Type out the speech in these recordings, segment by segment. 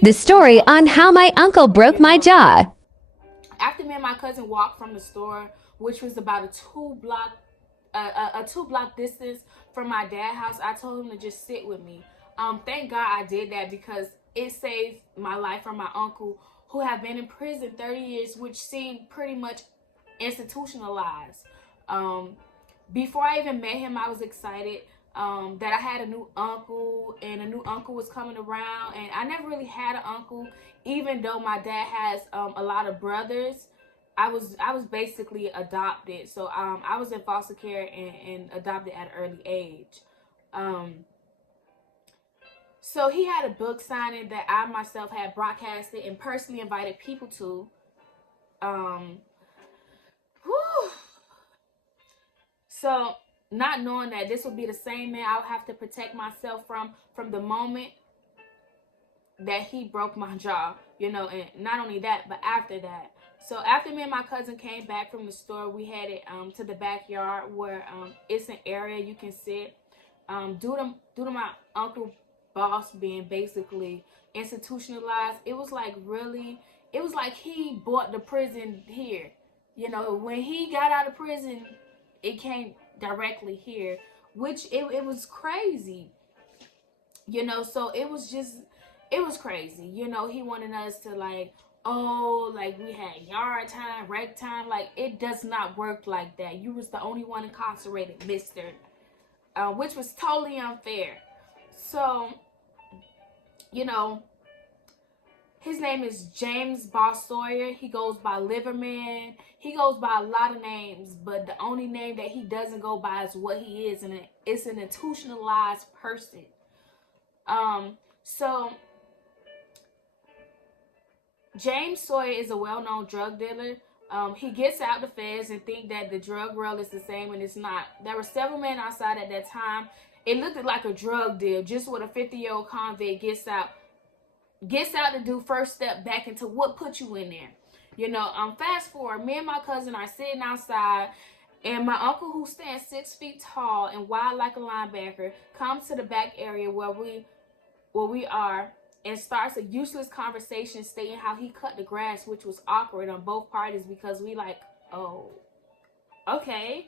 The story on how my uncle broke my jaw. After me and my cousin walked from the store, which was about a two block distance from my dad's house, I told him to just sit with me. Thank God I did that because it saved my life from my uncle, who had been in prison 30 years, which seemed pretty much institutionalized. Um, Before I even met him, I was excited that I had a new uncle, and a new uncle was coming around. And I never really had an uncle, even though my dad has a lot of brothers. I was basically adopted, so I was in foster care and adopted at an early age. Um, so he had a book signing that I myself had broadcasted and personally invited people to. Um, whew. So not knowing that this would be the same man I would have to protect myself from the moment that he broke my jaw, and not only that, but after that. So after me and my cousin came back from the store, we headed to the backyard where it's an area you can sit. Due to my uncle boss being basically institutionalized, it was like he bought the prison here. When he got out of prison, it came directly here, which it was crazy. So it was crazy. He wanted us to, like, oh, like we had yard time, rec time. Like, it does not work like that. You was the only one incarcerated, mister. Which was totally unfair. So, you know, his name is James Boss Sawyer. He goes by Liverman. He goes by a lot of names, but the only name that he doesn't go by is what he is, and it's an institutionalized person. So James Sawyer is a well-known drug dealer. He gets out the feds and think that the drug world is the same, and it's not. There were several men outside at that time. It looked like a drug deal, just what a 50-year-old convict gets out to do first step back into what put you in there. Fast forward, me and my cousin are sitting outside, and my uncle, who stands 6 feet tall and wide like a linebacker, comes to the back area where we are and starts a useless conversation stating how he cut the grass, which was awkward on both parties because we like, oh, okay.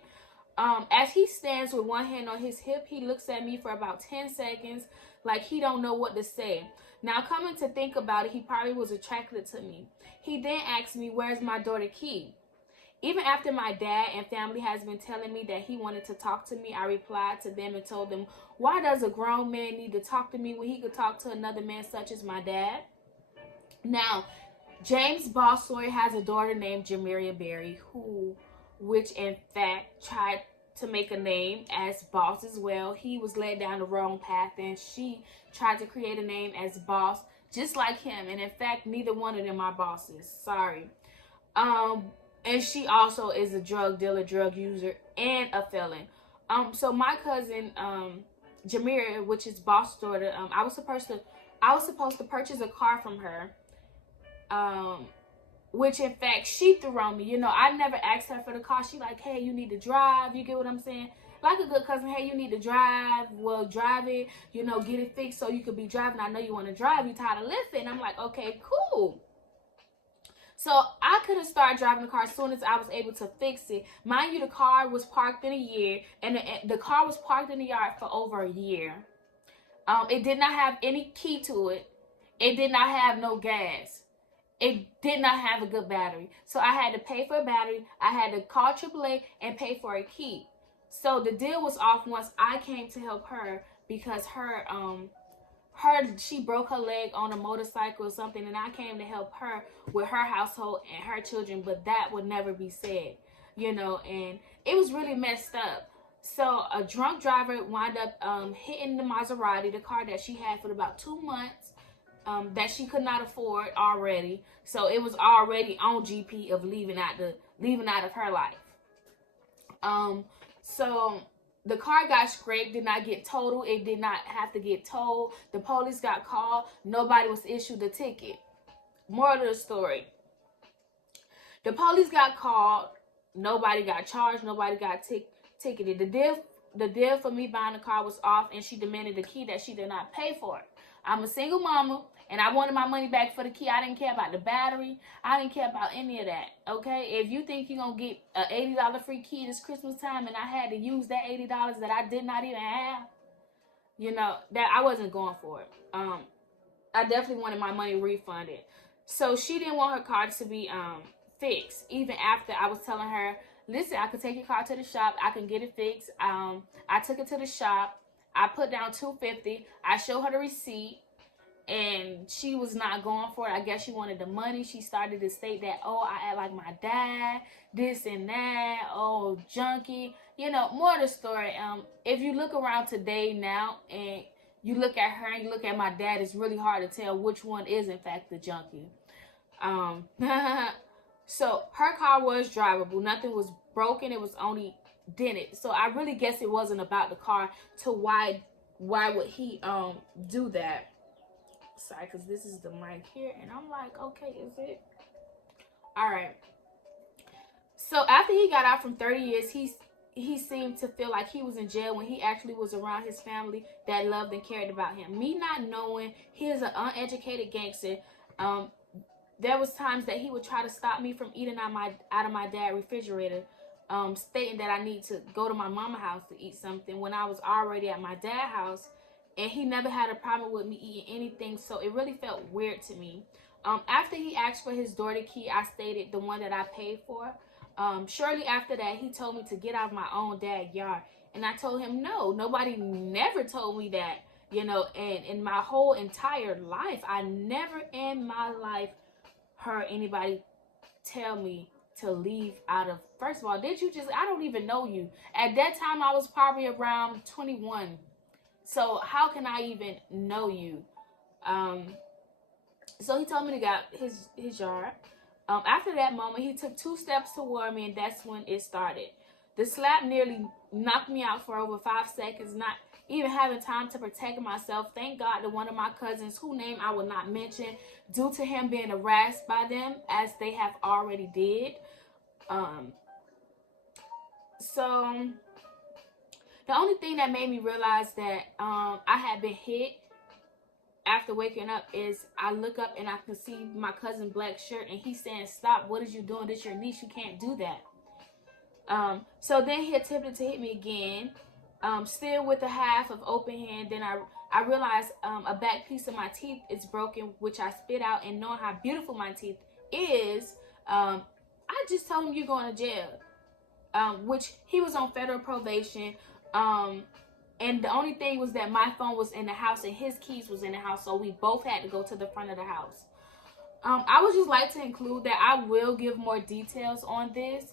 As he stands with one hand on his hip, he looks at me for about 10 seconds like he don't know what to say. Now, coming to think about it, he probably was attracted to me. He then asked me, where's my daughter Key? Even after my dad and family has been telling me that he wanted to talk to me, I replied to them and told them, why does a grown man need to talk to me when he could talk to another man such as my dad? Now, James Boss Sawyer has a daughter named Jamiria Berry, which in fact tried to make a name as Boss as well. He was led down the wrong path, and she tried to create a name as Boss just like him. And in fact, neither one of them are bosses. Sorry. And she also is a drug dealer, drug user, and a felon. So my cousin, Jamira, which is Boss' daughter, I was supposed to purchase a car from her. Which in fact she threw on me. I never asked her for the car. She like, hey, you need to drive. You get what I'm saying? Like a good cousin, hey, you need to drive. Well, drive it. Get it fixed so you could be driving. I know you want to drive. You tired of lifting. I'm like, okay, cool. So I could have started driving the car as soon as I was able to fix it. Mind you, the car was parked in a year, and the car was parked in the yard for over a year. It did not have any key to it. It did not have no gas. It did not have a good battery. So I had to pay for a battery. I had to call AAA and pay for a key. So the deal was off once I came to help her because she broke her leg on a motorcycle or something, and I came to help her with her household and her children, but that would never be said, and it was really messed up. So a drunk driver wound up hitting the Maserati, the car that she had for about 2 months, that she could not afford already. So it was already on GP of leaving out of her life. So the car got scraped, did not get totaled. It did not have to get towed. The police got called. Nobody was issued a ticket. Moral of the story. The police got called. Nobody got charged. Nobody got ticketed. The deal for me buying the car was off, and she demanded the key that she did not pay for. I'm a single mama, And I wanted my money back for the key. I didn't care about the battery. I didn't care about any of that. Okay? If you think you're going to get an $80 free key this Christmas time and I had to use that $80 that I did not even have, you know, that I wasn't going for it. I definitely wanted my money refunded. So she didn't want her car to be fixed. Even after I was telling her, listen, I could take your car to the shop. I can get it fixed. I took it to the shop. I put down $250. I showed her the receipt. And she was not going for it. I guess she wanted the money. She started to state that, oh, I act like my dad, this and that, oh, junkie. You know, more of the story. If you look around today now and you look at her and you look at my dad, it's really hard to tell which one is, in fact, the junkie. So her car was drivable. Nothing was broken. It was only dented. So I really guess it wasn't about the car to why would he do that. Sorry, because this is the mic here, and I'm like, okay, is it? All right. So after he got out from 30 years, he seemed to feel like he was in jail when he actually was around his family that loved and cared about him. Me not knowing he is an uneducated gangster, there was times that he would try to stop me from eating out of my dad's refrigerator, stating that I need to go to my mama's house to eat something when I was already at my dad's house. And he never had a problem with me eating anything, so it really felt weird to me. After he asked for his daughter key, I stated the one that I paid for. Shortly after that, he told me to get out of my own dad's yard. And I told him, no, nobody never told me that, you know. And in my whole entire life, I never in my life heard anybody tell me to leave out of, first of all, I don't even know you. At that time, I was probably around 21. So how can I even know you? So he told me to get out his yard. After that moment, he took 2 steps toward me, and that's when it started. The slap nearly knocked me out for over 5 seconds, not even having time to protect myself. Thank God that one of my cousins, whose name I will not mention, due to him being harassed by them, as they have already did. So the only thing that made me realize that I had been hit after waking up is I look up and I can see my cousin black shirt, and he's saying, stop, what is you doing? This your niece, you can't do that. So then he attempted to hit me again, still with a half of open hand. Then I realized a back piece of my teeth is broken, which I spit out, and knowing how beautiful my teeth is, I just told him, you're going to jail. Which he was on federal probation. And the only thing was that my phone was in the house and his keys was in the house, so we both had to go to the front of the house. I would just like to include that I will give more details on this,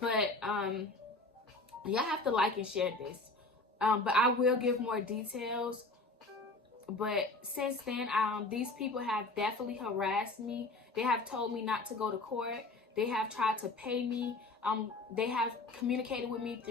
but y'all have to like and share this. But I will give more details. But since then, these people have definitely harassed me. They have told me not to go to court. They have tried to pay me. They have communicated with me